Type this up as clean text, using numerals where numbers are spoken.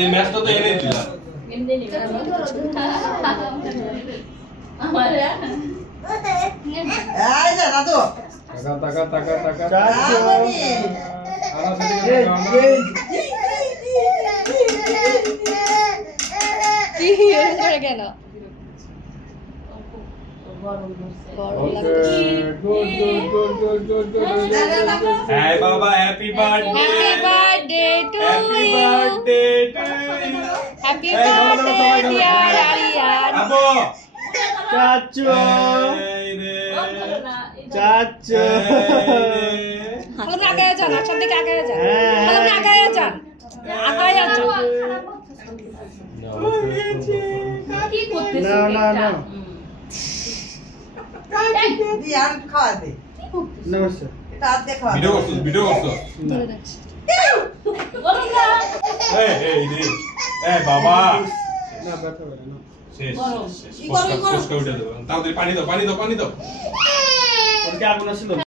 এই ম্যাচটা তো এনেই দিলা এমনি নিবা আমার এই যা দাদু টাকা চাচু কি এরকম করে কেন Hey Baba, happy birthday! Happy birthday to Happy you. birthday to you! Happy Hey, birthday dear Aryan. Abo! চাচু চাচু Kalau nak agak aja, nak cantik agak aja. Kalau nak agak aja, agak aja. কি করতেছ না দি আর খাওয়া দে নমস্কার এটা হাত দিয়ে খাওয়া Video করছো? বলো না Hey Baba! না ব্যথা করে না শেষ গরম। শেষ। উঠে দেবো। তাড়াতাড়ি পানি দাও ওর কি আগুন ছিল